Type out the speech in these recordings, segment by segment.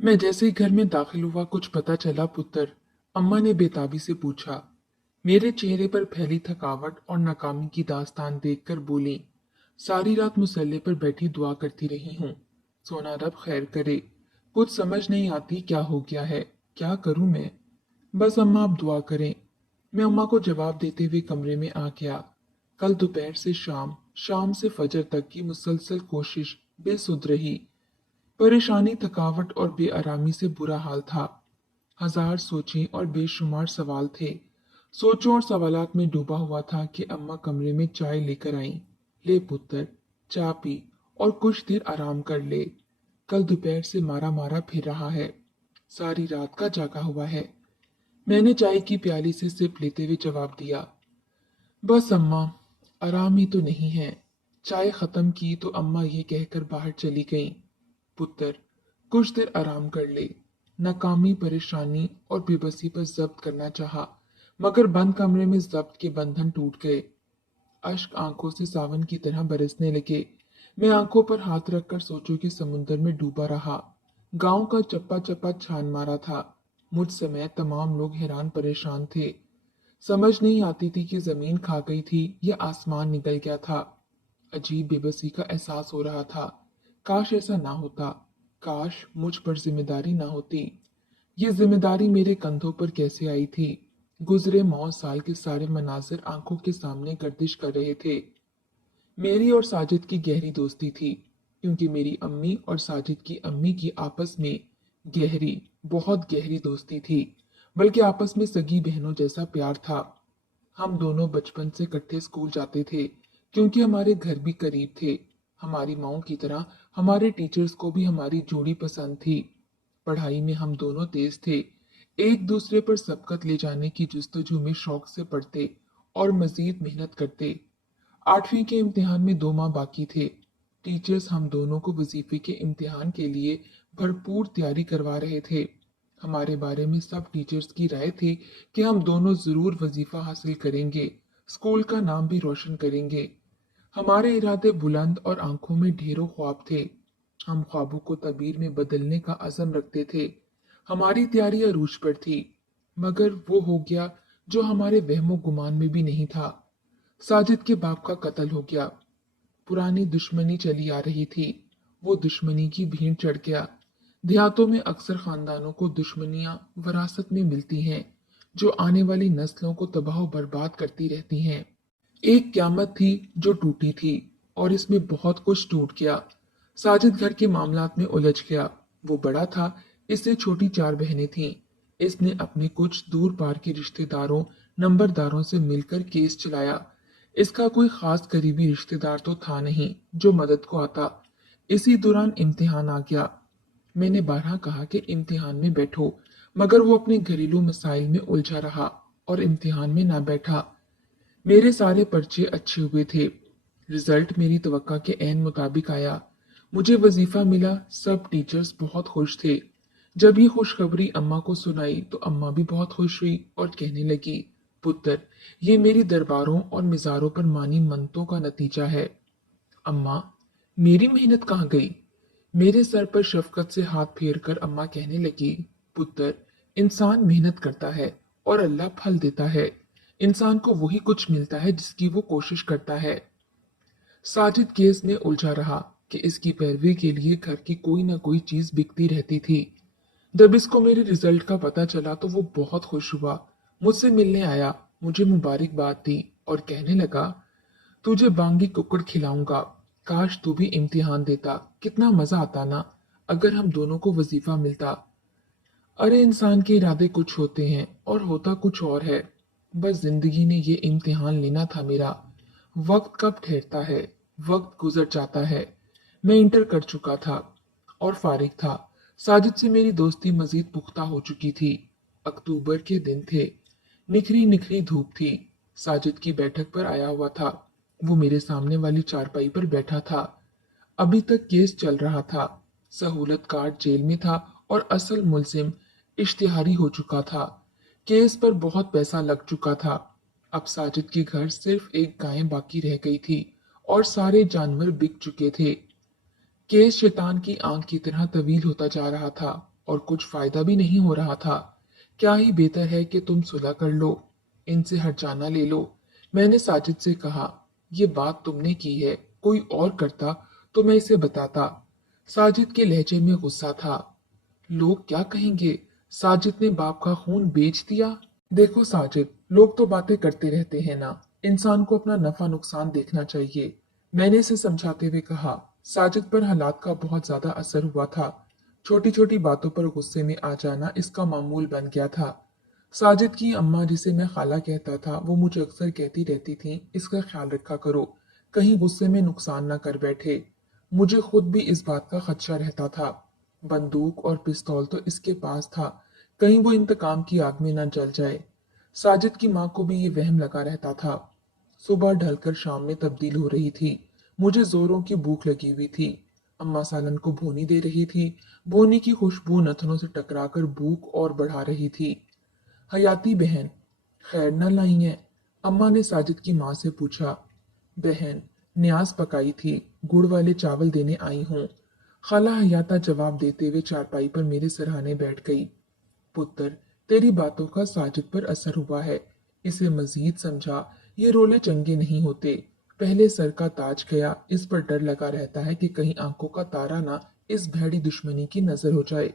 मैं जैसे ही घर में दाखिल हुआ कुछ पता चला पुत्र। अम्मा ने बेताबी से पूछा। मेरे चेहरे पर फैली थकावट और नाकामी की दास्तान देखकर बोली, सारी रात मुसल्ले पर बैठी दुआ करती रही हूँ। सोना रब खैर करे। कुछ समझ नहीं आती क्या हो गया है। क्या करूं मैं? बस अम्मा आप दुआ करें। मैं अम्मा को जवाब देते हुए कमरे में आ गया। कल दोपहर से शाम, शाम से फजर तक की मुसलसल कोशिश बेसुध रही। परेशानी, थकावट और बेआरामी से बुरा हाल था। हजार सोचें और बेशुमार सवाल थे। सोचों और सवालात में डूबा हुआ था कि अम्मा कमरे में चाय लेकर आईं। ले पुत्र, चा पी और कुछ देर आराम कर ले। कल दोपहर से मारा मारा फिर रहा है। सारी रात का जागा हुआ है। मैंने चाय की प्याली से सिप लेते हुए जवाब दिया, बस अम्मा, आराम ही तो नहीं है। चाय खत्म की तो अम्मा ये कहकर बाहर चली गईं, पुत्र, कुछ देर आराम कर ले। नाकामी, परेशानी और बेबसी पर जब्त करना चाहा, मगर बंद कमरे में जब्त के बंधन टूट गए। अश्क आंखों से सावन की तरह बरसने लगे। मैं आंखों पर हाथ रखकर सोचों के समुंदर में डूबा रहा। गांव का चप्पा चप्पा छान मारा था। मुझ समय तमाम लोग हैरान परेशान थे। समझ नहीं आती थी कि जमीन खा गई थी या आसमान निकल गया था। अजीब बेबसी का एहसास हो रहा था। काश ऐसा ना होता। काश मुझ पर जिम्मेदारी ना होती। ये जिम्मेदारी मेरे कंधों पर कैसे आई थी? गुजरे 9 साल के सारे मनाजिर आंखों के सामने गर्दिश कर रहे थे। मेरी और साजिद की गहरी दोस्ती थी, क्योंकि मेरी अम्मी और साजिद की अम्मी की आपस में गहरी, बहुत गहरी दोस्ती थी, बल्कि आपस में सगी बहनों जैसा प्यार था। हम दोनों बचपन से इकट्ठे स्कूल जाते थे, क्योंकि हमारे घर भी करीब थे। हमारी माओ की तरह हमारे टीचर्स को भी हमारी जोड़ी पसंद थी। पढ़ाई में हम दोनों तेज थे। एक दूसरे पर सबकत ले जाने की जुस्तजू में शौक से पढ़ते और मजीद मेहनत करते। 8वीं के इम्तिहान में 2 माह बाकी थे। टीचर्स हम दोनों को वजीफे के इम्तिहान के लिए भरपूर तैयारी करवा रहे थे। हमारे बारे में सब टीचर्स की राय थी कि हम दोनों जरूर वजीफा हासिल करेंगे, स्कूल का नाम भी रोशन करेंगे। हमारे इरादे बुलंद और आंखों में ढेरों ख्वाब थे। हम ख्वाबों को तबीर में बदलने का अज़म रखते थे। हमारी तैयारी अरूज पर थी, मगर वो हो गया जो हमारे वहमो गुमान में भी नहीं था। साजिद के बाप का कत्ल हो गया। पुरानी दुश्मनी चली आ रही थी। वो दुश्मनी की भीड़ चढ़ गया। देहातों में अक्सर खानदानों को दुश्मनियां विरासत में मिलती हैं, जो आने वाली नस्लों को तबाह बर्बाद करती रहती हैं। एक क्यामत थी जो टूटी थी, और इसमें बहुत कुछ टूट गया। साजिद घर के मामलात में उलझ गया। वो बड़ा था, इससे छोटी 4 बहनें थीं। इसने अपने कुछ दूर पार के रिश्तेदारों, नंबरदारों से मिलकर केस चलाया। इसका कोई खास करीबी रिश्तेदार तो था नहीं जो मदद को आता। इसी दौरान इम्तिहान आ गया। मैंने बारहा कहा कि इम्तिहान में बैठो, मगर वो अपने घरेलू मसाइल में उलझा रहा और इम्तिहान में ना बैठा। मेरे सारे पर्चे अच्छे हुए थे। रिजल्ट मेरी तवक्का के ऐन मुताबिक आया। मुझे वजीफा मिला। सब टीचर्स बहुत खुश थे। जब ये खुशखबरी अम्मा को सुनाई तो अम्मा भी बहुत खुश हुई और कहने लगी, पुत्र, ये मेरी दरबारों और मिजारों पर मानी मन्नतों का नतीजा है। अम्मा, मेरी मेहनत कहाँ गई? मेरे सर पर शफकत से हाथ फेर कर अम्मा कहने लगी, पुत्र, इंसान मेहनत करता है और अल्लाह फल देता है। इंसान को वही कुछ मिलता है जिसकी वो कोशिश करता है। साजिद केस में उलझा रहा कि इसकी पैरवी के लिए घर की कोई ना कोई चीज बिकती रहती थी। जब इसको मेरे रिजल्ट का पता चला तो वो बहुत खुश हुआ। मुझसे मिलने आया, मुझे मुबारकबाद दी और कहने लगा, तुझे बांगी कुक्कड़ खिलाऊंगा। काश तू भी इम्तिहान देता, कितना मजा आता ना, अगर हम दोनों को वजीफा मिलता। अरे इंसान के इरादे कुछ होते हैं और होता कुछ और है। बस जिंदगी ने ये इम्तिहान लेना था मेरा। वक्त कब ठहरता है, वक्त गुजर जाता है। मैं इंटर कर चुका था और फारिग था। साजिद से मेरी दोस्ती मजीद पुख्ता हो चुकी थी। अक्टूबर के दिन थे। निखरी निखरी धूप थी। साजिद की बैठक पर आया हुआ था। वो मेरे सामने वाली चारपाई पर बैठा था। अभी तक केस चल रहा था। सहूलत कार्ड जेल में था और असल मुलजिम इश्तिहारी हो चुका था। केस पर बहुत पैसा लग चुका था। अब साजिद के घर सिर्फ एक गाय बाकी रह गई थी और सारे जानवर बिक चुके थे। केस शैतान की आंख की तरह तवील होता जा रहा था और कुछ फायदा भी नहीं हो रहा था। क्या ही बेहतर है कि तुम सुलह कर लो, इनसे हर्जाना ले लो। मैंने साजिद से कहा, ये बात तुमने की है, कोई और करता तो मैं इसे बताता। साजिद के लहजे में गुस्सा था। लोग क्या कहेंगे, साजिद ने बाप का खून बेच दिया। देखो साजिद, लोग तो बातें करते रहते हैं ना, इंसान को अपना नफा नुकसान देखना चाहिए। मैंने इसे समझाते हुए कहा। साजिद पर हालात का बहुत ज्यादा असर हुआ था। छोटी छोटी बातों पर गुस्से में आ जाना इसका मामूल बन गया था। साजिद की अम्मा, जिसे मैं खाला कहता था, वो मुझे अक्सर कहती रहती थी, इसका ख्याल रखा करो, कहीं गुस्से में नुकसान न कर बैठे। मुझे खुद भी इस बात का खदशा रहता था। बंदूक और पिस्तौल तो इसके पास था, कहीं वो इंतकाम की आग में न जल जाए। साजिद की माँ को भी ये वहम लगा रहता था। सुबह ढलकर शाम में तब्दील हो रही थी। मुझे जोरों की भूख लगी हुई थी। अम्मा सालन को भूनी दे रही थी। भूनी की खुशबू नथनों से टकराकर भूख और बढ़ा रही थी। हयाती बहन, खैर न लाई है? अम्मा ने साजिद की माँ से पूछा। बहन, न्याज पकाई थी, गुड़ वाले चावल देने आई हूँ। खाला हयाता जवाब देते हुए चारपाई पर मेरे सिरहाने बैठ गई। पुत्र, तेरी बातों का साजिद पर असर हुआ है, इसे मजीद समझा, ये रोले चंगे नहीं होते। पहले सर का ताज गया, इस पर डर लगा रहता है कि कहीं आंखों का तारा ना इस भैड़ी दुश्मनी की नजर हो जाए।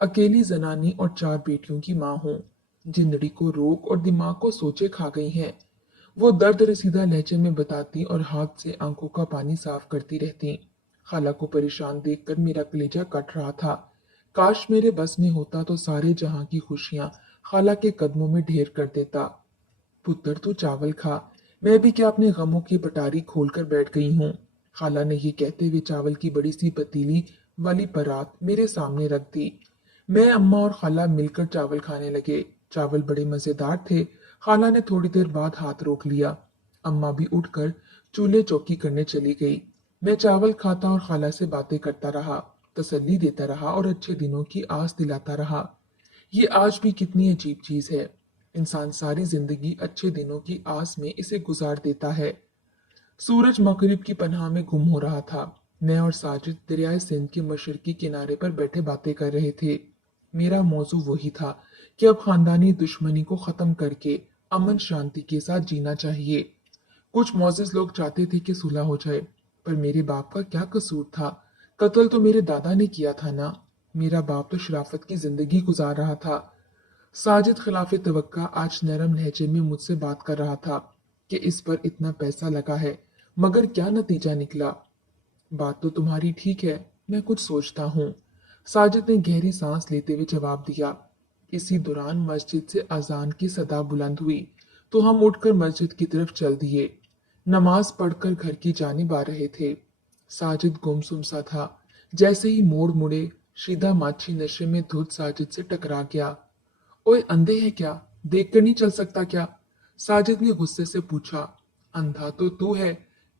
अकेली जनानी और 4 बेटियों की माँ हूँ। जिंदड़ी को रोक और दिमाग को सोचे खा गई हैं। वो दर्द रसीदा लहजे में बताती और हाथ से आंखों का पानी साफ करती रहती। खाला को परेशान देखकर मेरा कलेजा कट रहा था। काश मेरे बस में होता तो सारे जहां की खुशियां खाला के कदमों में ढेर कर देता। पुत्र, तू चावल खा, मैं भी क्या अपने गमों की पटारी खोलकर बैठ गई हूँ। खाला ने ये कहते हुए चावल की बड़ी सी पतीली वाली परात मेरे सामने रख दी। मैं, अम्मा और खाला मिलकर चावल खाने लगे। चावल बड़े मजेदार थे। खाला ने थोड़ी देर बाद हाथ रोक लिया। अम्मा भी उठकर चूल्हे चौकी करने चली गई। मैं चावल खाता और खाला से बातें करता रहा, तसल्ली देता रहा और अच्छे दिनों की आस दिलाता रहा। ये आज भी कितनी अजीब चीज है, इंसान सारी जिंदगी अच्छे दिनों की आस में इसे गुजार देता है। सूरज मगरिब की पनाह में गुम हो रहा था। मैं और साजिद दरियाए सिंध के मशरकी किनारे पर बैठे बातें कर रहे थे। मेरा मौजू वही था कि अब खानदानी दुश्मनी को खत्म करके अमन शांति के साथ जीना चाहिए। कुछ मोअज़्ज़िज़ लोग चाहते थे कि सुलह हो जाए, पर मेरे बाप का क्या कसूर था? कत्ल तो मेरे दादा ने किया था ना। मेरा बाप तो शराफत की जिंदगी गुजार रहा था। साजिद खिलाफ तवक्का आज नरम लहजे में मुझसे बात कर रहा था कि इस पर इतना पैसा लगा है, मगर क्या नतीजा निकला। बात तो तुम्हारी ठीक है, मैं कुछ सोचता हूँ। साजिद ने गहरी सांस लेते हुए जवाब दिया। इसी दौरान मस्जिद से अजान की सदा बुलंद हुई, तो हम उठकर मस्जिद की तरफ चल दिए। नमाज पढ़कर घर की जानिब आ रहे थे। साजिद गुमसुम सा था। जैसे ही मोड़ मुड़े, सीधा माछी नशे में धुत साजिद से टकरा गया। ओए, अंधे है क्या? देखकर नहीं चल सकता क्या? साजिद ने गुस्से से पूछा। अंधा तो तू है,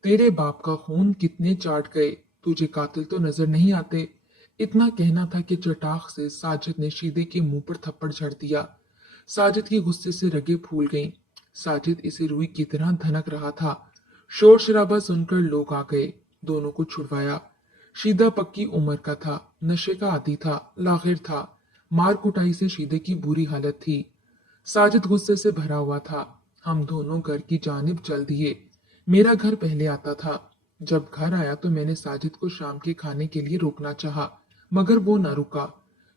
तेरे बाप का खून कितने चाट गए, तुझे कातिल तो नजर नहीं आते? इतना कहना था कि चटाक से साजिद ने शीदे के मुंह पर थप्पड़ जड़ दिया। साजिद की गुस्से से रगें फूल गईं। साजिद इसे रुई की तरह धनक रहा था। शोर शराबा सुनकर लोग आ गए, दोनों को छुड़वाया। शीदा पक्की उम्र का था, नशे का आदी था, लाखिर था। मार कुटाई से शीदे की बुरी हालत थी। साजिद गुस्से से भरा हुआ था। हम दोनों घर की जानिब चल दिए। मेरा घर पहले आता था। जब घर आया तो मैंने साजिद को शाम के खाने के लिए रोकना चाहा, मगर वो ना रुका।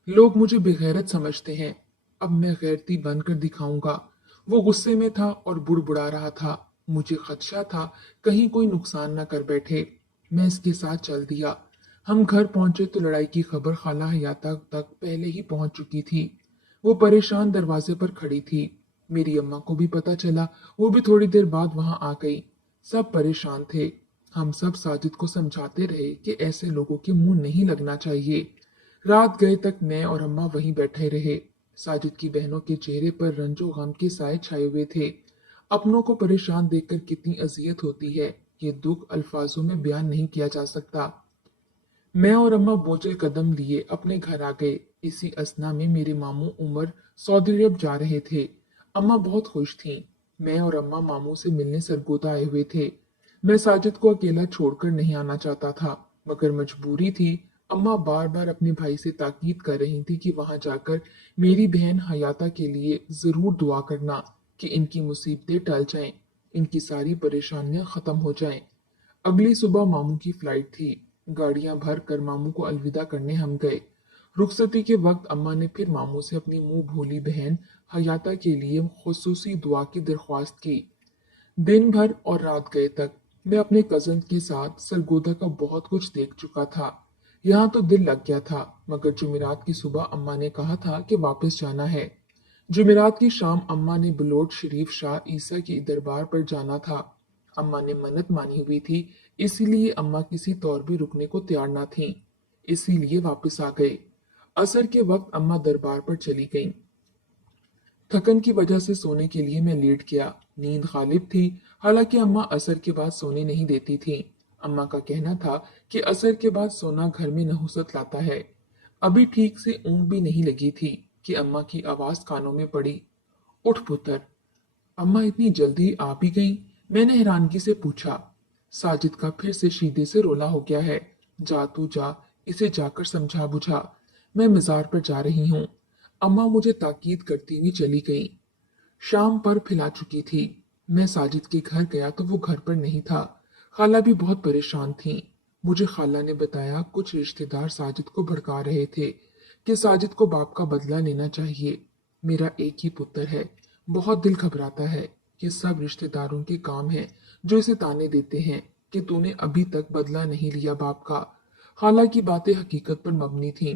लोग मुझे बेगैरत समझते हैं, अब मैं गैरती बनकर दिखाऊंगा। वो गुस्से में था और बुड़बुड़ा रहा था। मुझे खदशा था कहीं कोई नुकसान न कर बैठे। मैं इसके साथ चल दिया। हम घर पहुंचे तो लड़ाई की खबर खाला हयाता तक पहले ही पहुंच चुकी थी। वो परेशान दरवाजे पर खड़ी थी। मेरी अम्मा को भी पता चला, वो भी थोड़ी देर बाद वहां आ गई। सब परेशान थे। हम सब साजिद को समझाते रहे कि ऐसे लोगों के मुंह नहीं लगना चाहिए। रात गए तक मैं और अम्मा वहीं बैठे रहे। साजिद की बहनों के चेहरे पर रंजो गम के साए छाए हुए थे। अपनों को परेशान देखकर कितनी अजियत होती है, ये दुख अल्फाजों में बयान नहीं किया जा सकता। मैं और अम्मा बोझल कदम लिए अपने घर आ गए। इसी असना में मेरे मामू उमर सऊदी अरब जा रहे थे। अम्मा बहुत खुश थीं। मैं और अम्मा मामू से मिलने सरगोदा आए हुए थे। मैं साजिद को अकेला छोड़कर नहीं आना चाहता था, मगर मजबूरी थी। अम्मा बार बार अपने भाई से ताकीद कर रही थी कि वहां जाकर मेरी बहन हयाता के लिए जरूर दुआ करना कि इनकी मुसीबतें टल जाएं, इनकी सारी परेशानियां खत्म हो जाएं। अगली सुबह मामू की फ्लाइट थी। गाड़ियां भर कर मामू को अलविदा करने हम गए। रुखसती के वक्त अम्मा ने फिर मामू से अपनी मुंह भोली बहन हयाता के लिए खुसूसी दुआ की दरख्वास्त की। दिन भर और रात गए तक मैं अपने कजन के साथ सरगोदा का बहुत कुछ देख चुका था। यहाँ तो दिल लग गया था, मगर जुमेरात की सुबह अम्मा ने कहा था कि वापस जाना है। जुमेरात की शाम अम्मा ने बलोट शरीफ शाह ईसा के दरबार पर जाना था। अम्मा ने मन्नत मानी हुई थी, इसीलिए अम्मा किसी तौर भी रुकने को तैयार न थीं। इसीलिए वापस आ गए। असर के वक्त अम्मा दरबार पर चली गईं। थकन की वजह से सोने के लिए मैं लेट गया। नींद गालिब थी। हालांकि अम्मा असर के बाद सोने नहीं देती थी। अम्मा का कहना था कि असर के बाद सोना घर में नहुसत लाता है। अभी ठीक से ऊँग भी नहीं लगी थी कि अम्मा की आवाज कानों में पड़ी। उठ पुत्र। अम्मा इतनी जल्दी आ भी गईं? मैंने हैरानगी से पूछा। साजिद का फिर से शीदे से रोला हो गया है। जा तू जा, इसे जाकर समझा बुझा। मैं मजार पर जा रही हूँ। अम्मा मुझे ताकीद करती हुई चली गईं। शाम पर फैला चुकी थी। मैं साजिद के घर गया तो वो घर पर नहीं था। खाला भी बहुत परेशान थी। मुझे खाला ने बताया कुछ रिश्तेदार साजिद को भड़का रहे थे कि साजिद को बाप का बदला लेना चाहिए। मेरा एक ही पुत्र है। बहुत दिल घबराता है कि सब रिश्तेदारों के काम है जो इसे ताने देते हैं कि तूने अभी तक बदला नहीं लिया बाप का। खाला की बातें हकीकत पर मबनी थीं।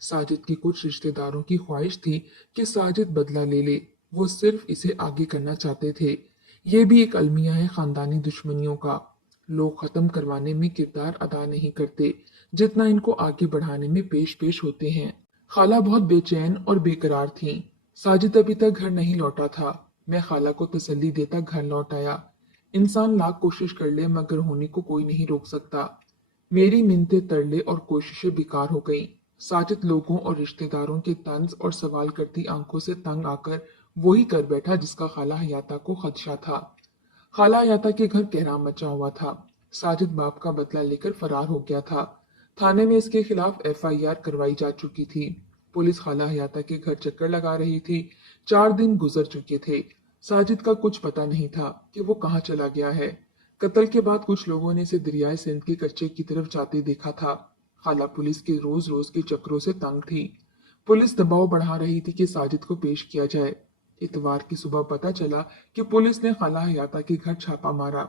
साजिद के कुछ रिश्तेदारों की ख्वाहिश थी कि साजिद बदला ले ले। वो सिर्फ इसे आगे करना चाहते थे। ये भी एक अलमिया है खानदानी दुश्मनियों का। लोग खत्म करवाने में किरदार अदा नहीं करते जितना इनको आगे बढ़ाने में पेश पेश होते हैं। खाला बहुत बेचैन और बेकरार थीं। साजिद अभी तक घर नहीं लौटा था। मैं खाला को तसल्ली देता घर लौट आया। इंसान लाख कोशिश कर ले मगर होने को कोई नहीं रोक सकता। मेरी मिन्नतें तरले और कोशिशें बेकार हो गईं। साजिद लोगों और रिश्तेदारों के तंज और सवाल करती आंखों से तंग आकर वही कर बैठा जिसका खाला हयाता को खदशा था। खाला हयाता के घर कहराम मचा हुआ था। साजिद बाप का बदला लेकर फरार हो गया था। थाने में इसके खिलाफ एफआईआर करवाई जा चुकी थी। पुलिस खाला हयाता के घर चक्कर लगा रही थी। 4 दिन गुजर चुके थे। साजिद का कुछ पता नहीं था कि वो कहाँ चला गया है। कत्ल के बाद कुछ लोगों ने इसे दरियाए सिंध के कच्चे की तरफ जाते देखा था। खाला पुलिस के रोज रोज के चक्करों से तंग थी। पुलिस दबाव बढ़ा रही थी कि साजिद को पेश किया जाए। इतवार की सुबह पता चला कि पुलिस ने खाला हयाता के घर छापा मारा।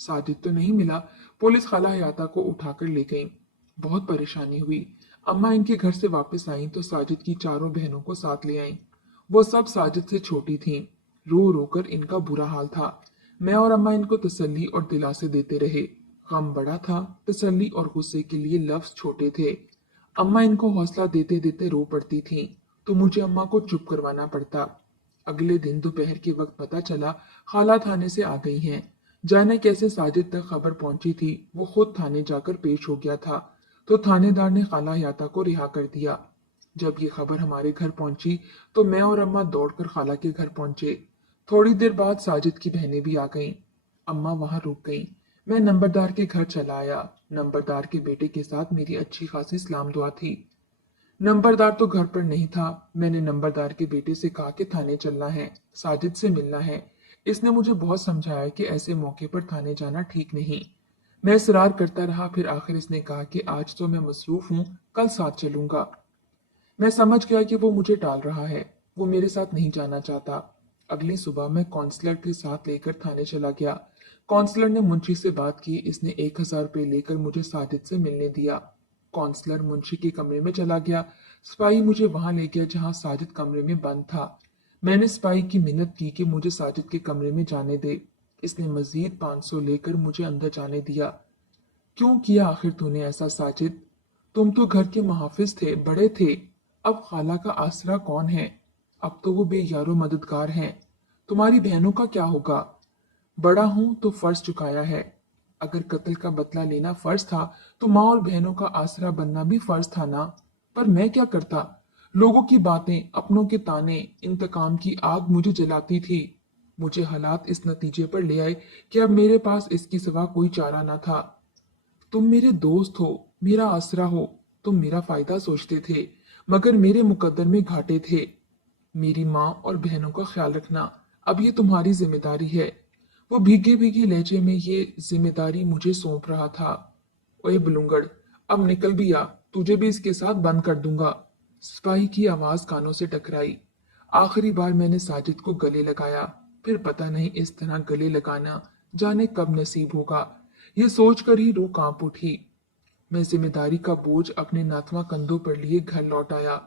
साजिद तो नहीं मिला। पुलिस खाला हयाता को उठाकर ले गई। बहुत परेशानी हुई। अम्मा इनके घर से वापस आई तो साजिद की चारों बहनों को साथ ले आईं। वो सब साजिद से छोटी थीं। रो रो कर इनका बुरा हाल था। मैं और अम्मा इनको तसल्ली और दिलासे देते रहे। गम बड़ा था, तसल्ली और गुस्से के लिए लफ्ज छोटे थे। अम्मा इनको हौसला देते देते रो पड़ती थीं, तो मुझे अम्मा को चुप करवाना पड़ता। अगले दिन दोपहर के वक्त पता चला खाला थाने से आ गई हैं। जाने कैसे साजिद तक खबर पहुंची थी। वो खुद थाने जाकर पेश हो गया था तो थानेदार ने खाला हयाता को रिहा कर दिया। जब ये खबर हमारे घर पहुंची तो मैं और अम्मा दौड़कर खाला के घर पहुंचे। थोड़ी देर बाद साजिद की बहनें भी आ गईं। अम्मा वहां रुक गईं। मैं नंबरदार के घर चला आया। नंबरदार के बेटे के साथ मेरी अच्छी खासी सलाम दुआ थी। नंबरदार तो घर पर नहीं था। मैंने नंबरदार के बेटे से कहा कि थाने चलना है, साजिद से मिलना है। इसने मुझे बहुत समझाया कि ऐसे मौके पर थाने जाना ठीक नहीं। मैं इसरार करता रहा, फिर आखिर इसने कहा कि आज तो मैं मसरूफ हूँ, कल साथ चलूंगा। मैं समझ गया कि वो मुझे टाल रहा है। वो मेरे साथ नहीं जाना चाहता। अगली सुबह मैं काउंसलर के साथ लेकर थाने चला गया। काउंसलर ने मुंशी से बात की। इसने 1,000 रुपये लेकर मुझे साजिद से मिलने दिया। काउंसलर मुंशी के कमरे में चला गया। सिपाही मुझे वहां ले गया जहां साजिद कमरे में बंद था। मैंने सिपाही की मिन्नत की कि मुझे साजिद के कमरे में जाने दे। इसने मजीद 500 लेकर मुझे अंदर जाने दिया। क्यों किया आखिर तूने ऐसा साजिद? तुम तो घर के मुहाफिज थे, बड़े थे। अब खाला का आसरा कौन है? अब तो वो बेयारो मददगार हैं। तुम्हारी बहनों का क्या होगा? बड़ा हूं तो फर्ज चुकाया है। अगर कत्ल का बदला लेना फर्ज था तो माँ और बहनों का आसरा बनना भी फर्ज था ना। पर मैं क्या करता? लोगों की बातें, अपनों के ताने, इंतकाम की आग मुझे जलाती थी। मुझे हालात इस नतीजे पर ले आए कि अब मेरे पास इसके सिवा कोई चारा ना था। तुम मेरे दोस्त हो, मेरा आसरा हो। तुम मेरा फायदा सोचते थे, मगर मेरे मुकद्दर में घाटे थे। मेरी माँ और बहनों का ख्याल रखना अब ये तुम्हारी जिम्मेदारी है। वो भीगे भीगे लहजे में ये जिम्मेदारी मुझे सौंप रहा था। ओए बुलुंगड़, अब निकल भी आ, तुझे भी इसके साथ बंद कर दूंगा। सिपाही की आवाज कानों से टकराई। आखिरी बार मैंने साजिद को गले लगाया, फिर पता नहीं इस तरह गले लगाना जाने कब नसीब होगा। ये सोचकर ही रूह कांप उठी। मैं जिम्मेदारी का बोझ अपने नाथवा कंधों पर लिए घर लौट आया।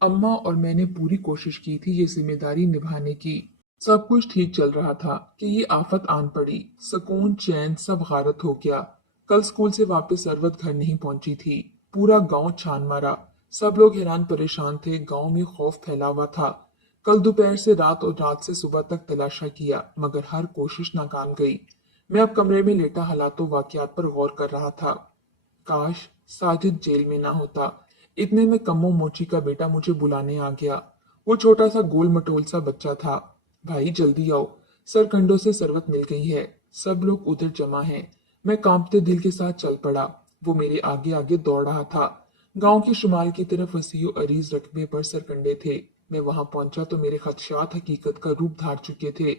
अम्मा और मैंने पूरी कोशिश की थी ये जिम्मेदारी निभाने की। सब कुछ ठीक चल रहा था कि ये आफत आन पड़ी। सुकून चैन सब गारत हो गया। कल स्कूल से वापस सरवत घर नहीं पहुंची थी। पूरा गांव छान मारा। सब लोग हैरान परेशान थे। गांव में खौफ फैला हुआ था। कल दोपहर से रात और रात से सुबह तक तलाशा किया, मगर हर कोशिश नाकाम गई। मैं अब कमरे में लेटा हालातों वाकयात पर गौर कर रहा था। काश साजिद जेल में ना होता। इतने में कम्मो मोची का बेटा मुझे बुलाने आ गया। वो छोटा सा गोल मटोल सा बच्चा था। भाई जल्दी आओ, सरकंडों से सरबत मिल गई है। सब लोग उधर जमा हैं। मैं कांपते दिल के साथ चल पड़ा। वो मेरे आगे आगे दौड़ रहा था। गांव के शुमाल की तरफ वसीओ अरीज रकबे पर सरकंडे थे। मैं वहां पहुंचा तो मेरे खदशात हकीकत का रूप धार चुके थे।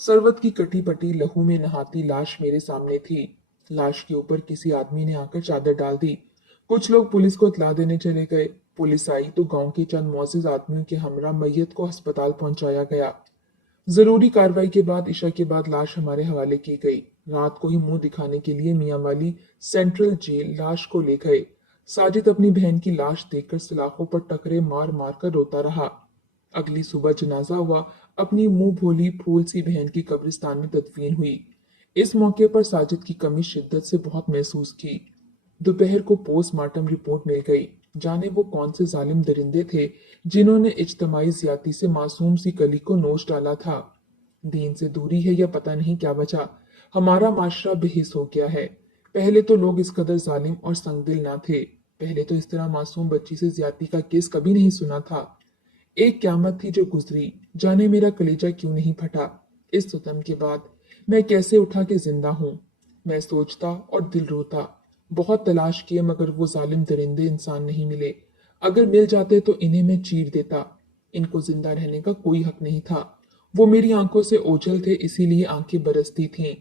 सरवत की कटी पटी लहू में नहाती लाश मेरे सामने थी। लाश के ऊपर किसी आदमी ने आकर चादर डाल दी। कुछ लोग पुलिस को इत्तला देने चले गए। पुलिस आई तो गांव के चंद मोअज़्ज़िज़ आदमियों के हमरा मैयत को अस्पताल पहुंचाया गया। जरूरी कार्रवाई के बाद इशा के बाद लाश हमारे हवाले की गई। रात को ही मुंह दिखाने के लिए मियां वाली सेंट्रल जेल लाश को ले गए। साजिद अपनी बहन की लाश देखकर सलाखों पर टकरे मार मार कर रोता रहा। अगली सुबह जनाजा हुआ। अपनी मुंह भोली फूल सी बहन की कब्रिस्तान में तदफीन हुई। इस मौके पर साजिद की कमी शिद्दत से बहुत महसूस की। दोपहर को पोस्टमार्टम रिपोर्ट मिल गई। जाने वो कौन से जालिम दरिंदे थे जिन्होंने इज्तमाही ज्यादती से मासूम सी कली को नोच डाला था। दीन से दूरी है या पता नहीं क्या वजह, हमारा माशरा बेहिस हो गया है। पहले तो लोग इस कदर जालिम और संगदिल ना थे। पहले तो इस तरह मासूम बच्ची से ज्यादती का केस कभी नहीं सुना था। एक क्यामत थी जो गुजरी, जाने मेरा कलेजा क्यों नहीं फटा। इस सितम के बाद मैं कैसे उठा के जिंदा हूँ। मैं सोचता और दिल रोता। बहुत तलाश किए मगर वो जालिम दरिंदे इंसान नहीं मिले। अगर मिल जाते तो इन्हें मैं चीर देता। इनको जिंदा रहने का कोई हक नहीं था। वो मेरी आंखों से ओझल थे, इसीलिए आंखें बरसती थीं।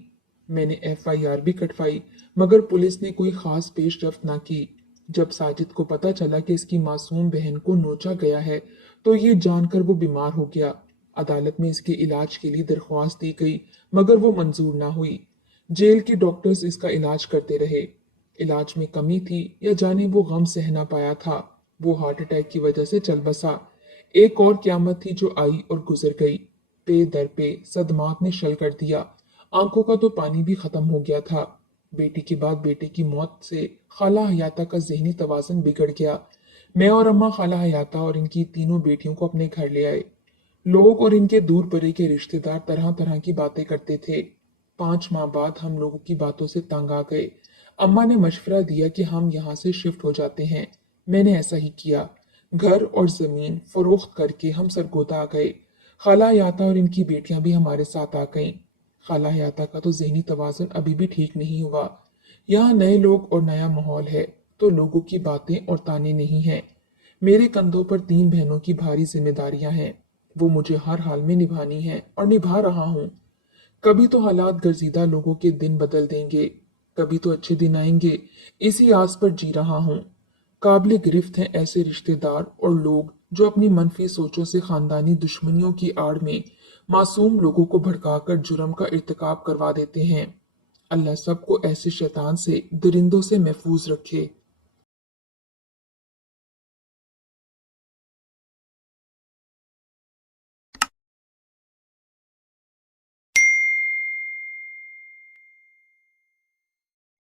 मैंने एफआईआर भी कटवाई, मगर पुलिस ने कोई खास पेशरफ्त ना की। जब साजिद को पता चला कि इसकी मासूम बहन को नोचा गया है, तो ये जानकर वो बीमार हो गया। अदालत में इसके इलाज के लिए दरख्वास्त दी गई, मगर वो मंजूर ना हुई। जेल के डॉक्टर्स इसका इलाज करते रहे। इलाज में कमी थी या जाने वो गम सह ना पाया था। वो हार्ट अटैक की वजह से चल बसा। एक और क्यामत थी जो आई और गुजर गई। पे दर पे सदमात ने शल कर दिया। आंखों का तो पानी भी खत्म हो गया था। बेटी के बाद बेटे की मौत से खाला हयाता का जहनी तवाजन बिगड़ गया। मैं और अम्मा खाला हयाता और इनकी तीनों बेटियों को अपने घर ले आए। लोग और इनके दूर परे के रिश्तेदार तरह तरह की बातें करते थे। 5 माह बाद हम लोगों की बातों से तंग आ गए। अम्मा ने मशवरा दिया कि हम यहाँ से शिफ्ट हो जाते हैं। मैंने ऐसा ही किया। घर और जमीन फरोख्त करके हम सरगोदा आ गए। खाला हयाता और इनकी बेटियां भी हमारे साथ आ गईं। खाला हयाता का तो जहनी तवाज़ुन अभी भी ठीक नहीं हुआ। यहाँ नए लोग और नया माहौल है, तो लोगों की बातें और ताने नहीं हैं। मेरे कंधों पर 3 बहनों की भारी जिम्मेदारियां हैं। वो मुझे हर हाल में निभानी है और निभा रहा हूँ। कभी तो हालात गर्जिदा लोगों के दिन बदल देंगे, कभी तो अच्छे दिन आएंगे। इसी आस पर जी रहा हूँ। काबिल गिरफ्त हैं ऐसे रिश्तेदार और लोग जो अपनी मनफी सोचों से खानदानी दुश्मनियों की आड़ में मासूम लोगों को भड़काकर जुर्म का इर्तिकाब करवा देते हैं। अल्लाह सबको ऐसे शैतान से दरिंदों से महफूज रखे।